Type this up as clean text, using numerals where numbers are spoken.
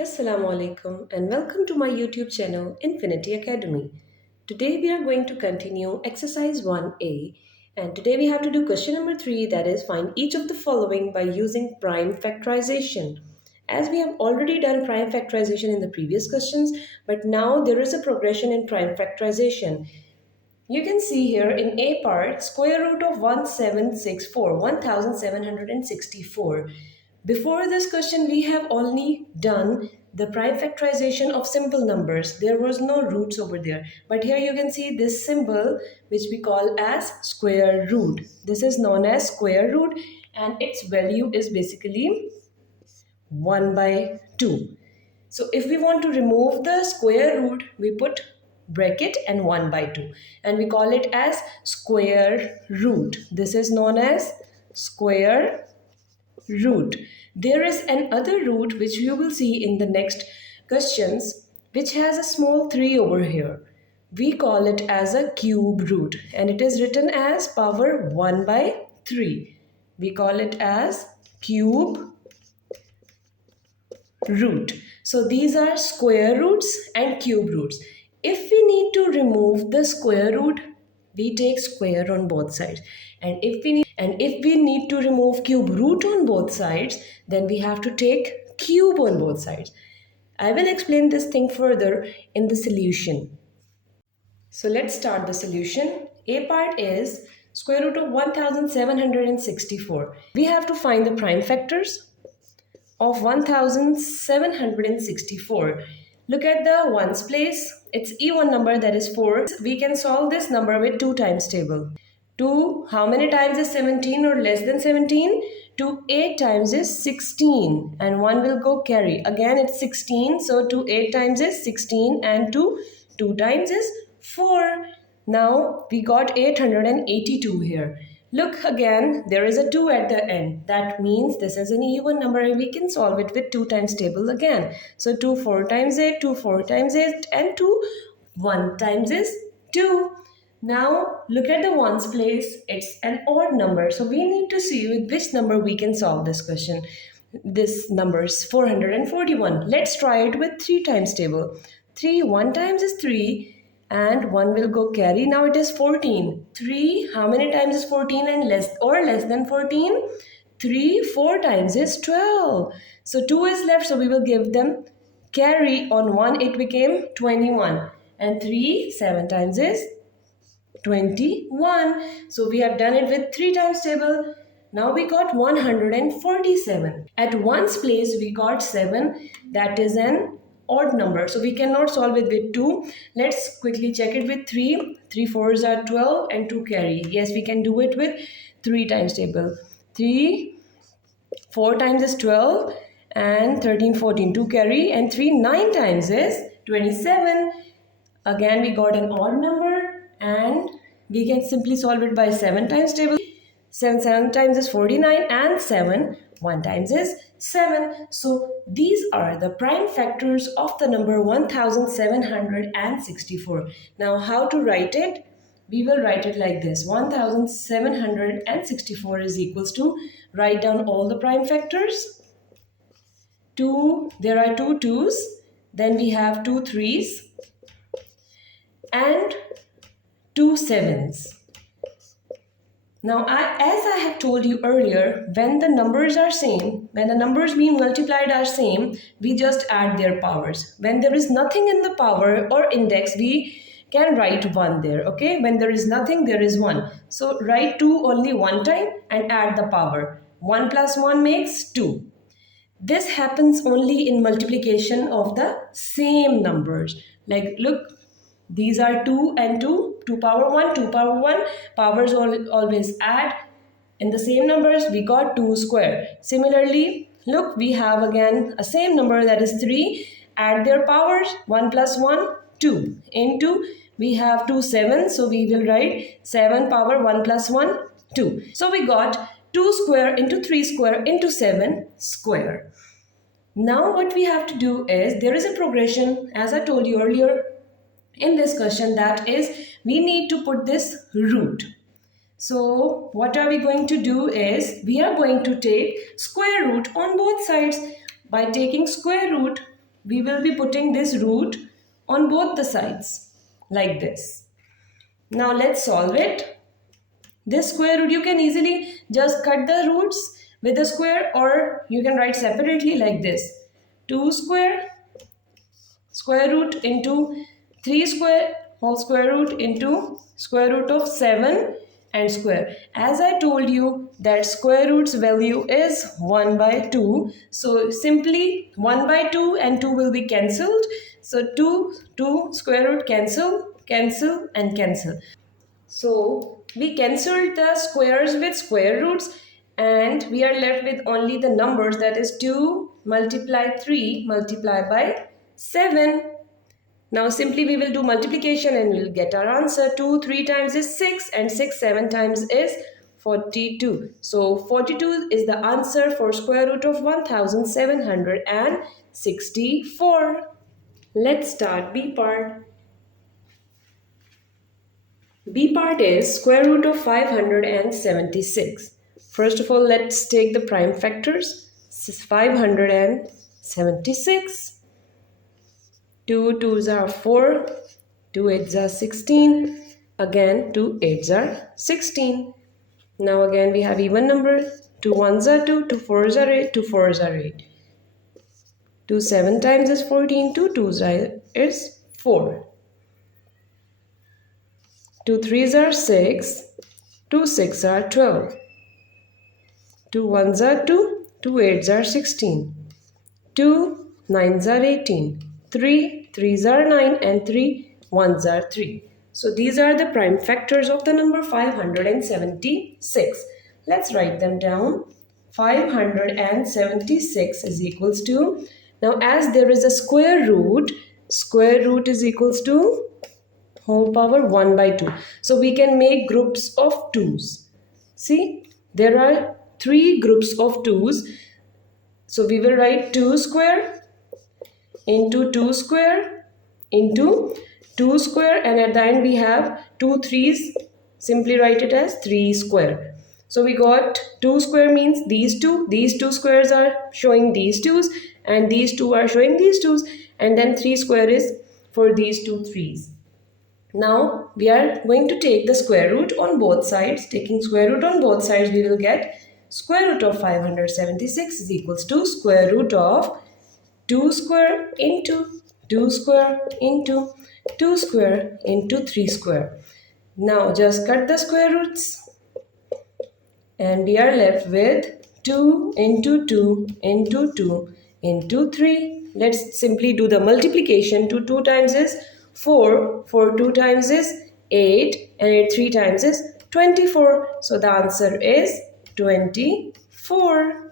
Assalamu alaikum and welcome to my YouTube channel Infinity Academy. Today we are going to continue exercise 1A and today we have to do question number 3, that is find each of the following by using prime factorization. As we have already done prime factorization in the previous questions, but now there is a progression in prime factorization. You can see here in A part, square root of 1764. Before this question, we have only done the prime factorization of simple numbers. There was no roots over there. But here you can see this symbol which we call as square root. This is known as square root and its value is basically 1 by 2. So if we want to remove the square root, we put bracket and 1 by 2 and we call it as square root. This is known as square root. There is another root which you will see in the next questions which has a small 3 over here. We call it as a cube root and it is written as power 1 by 3. We call it as cube root. So these are square roots and cube roots. If we need to remove the square root, we take square on both sides. And if we need to remove cube root on both sides, then we have to take cube on both sides. I will explain this thing further in the solution. So let's start the solution. A part is square root of 1764. We have to find the prime factors of 1764. Look at the ones place. It's even number, that is 4. We can solve this number with 2 times table. 2, how many times is 17 or less than 17? 2 8 times is 16 and 1 will go carry. Again it's 16, so 2 8 times is 16 and 2 times is 4. Now we got 882 here. Look again, there is a 2 at the end. That means this is an even number and we can solve it with 2 times table again. So 2 4 times 8, 2 4 times 8 and 2 1 times is 2. Now look at the ones place. It's an odd number. So we need to see with which number we can solve this question. This number is 441. Let's try it with 3 times table. 3 1 times is 3. And 1 will go carry. Now it is 14. 3, how many times is 14 and less than 14? 3 4 times is 12. So 2 is left, so we will give them carry on 1. It became 21. And 3 7 times is 21. So we have done it with 3 times table. Now we got 147. At ones place we got 7. That is an odd number, so we cannot solve it with 2. Let's quickly check it with 3. 3 4s are 12 and 2 carry. Yes, we can do it with 3 times table. 3 4 times is 12 and 13 14, 2 carry, and 3 9 times is 27. Again we got an odd number and we can simply solve it by 7 times table. 7 times is 49 and 7 1 times is 7. So these are the prime factors of the number 1764. Now how to write it? We will write it like this. 1764 is equals to, write down all the prime factors. 2, there are 2 2's, then we have 2 3's and 2 7's. Now, as I have told you earlier, when the numbers are same, when the numbers being multiplied are same, we just add their powers. When there is nothing in the power or index, we can write 1 there, okay? When there is nothing, there is 1. So, write 2 only one time and add the power. 1 plus 1 makes 2. This happens only in multiplication of the same numbers. Like, look, these are 2 and 2. 2 power 1, 2 power 1. Powers always add. In the same numbers, we got 2 square. Similarly, look, we have again a same number, that is 3. Add their powers. 1 plus 1, 2. Into, we have 2 7. So we will write 7 power 1 plus 1, 2. So we got 2 square into 3 square into 7 square. Now what we have to do is, there is a progression, as I told you earlier in this question, that is we need to put this root. So what are we going to do is, we are going to take square root on both sides. By taking square root, we will be putting this root on both the sides like this. Now let's solve it. This square root, you can easily just cut the roots with a square, or you can write separately like this. 2 square root into 3 square whole square root into square root of 7 and square. As I told you that square root's value is 1 by 2. So simply 1 by 2 and 2 will be cancelled. So 2 square root cancel and cancel. So we cancelled the squares with square roots and we are left with only the numbers, that is 2 multiply 3 multiply by 7. Now simply we will do multiplication and we'll get our answer. 2 3 times is 6 and 6 7 times is 42. So 42 is the answer for square root of 1764. Let's start B part. B part is square root of 576. First of all, let's take the prime factors. This is 576. 2 2s are 4, 2 8s are 16, again 2 8s are 16. Now again we have even number, 2 1s are 2, 2 4s are 8, 2 4s are 8. 2 7 times is 14, 2 2s is 4. 2 3s are 6, 2 6 are 12. 2 1s are 2, 2 8s are 16. 2 9s are 18. 3 3s are 9 and 3 1s are 3. So these are the prime factors of the number 576. Let's write them down. 576 is equals to, now as there is a square root is equals to whole power 1 by 2. So we can make groups of 2's. See, there are 3 groups of 2's. So we will write 2 square into 2 square into 2 square, and at the end we have 2 3's. Simply write it as 3 square. So we got 2 square means these two squares are showing these 2's and these 2 are showing these 2's, and then 3 square is for these 2 3's. Now we are going to take the square root on both sides. Taking square root on both sides, we will get square root of 576 is equals to square root of 2 square into 2 square into 2 square into 3 square. Now just cut the square roots and we are left with 2 into 2 into 2 into 3. Let's simply do the multiplication. 2 2 times is 4, 4 2 times is 8, and 8 3 times is 24. So the answer is 24.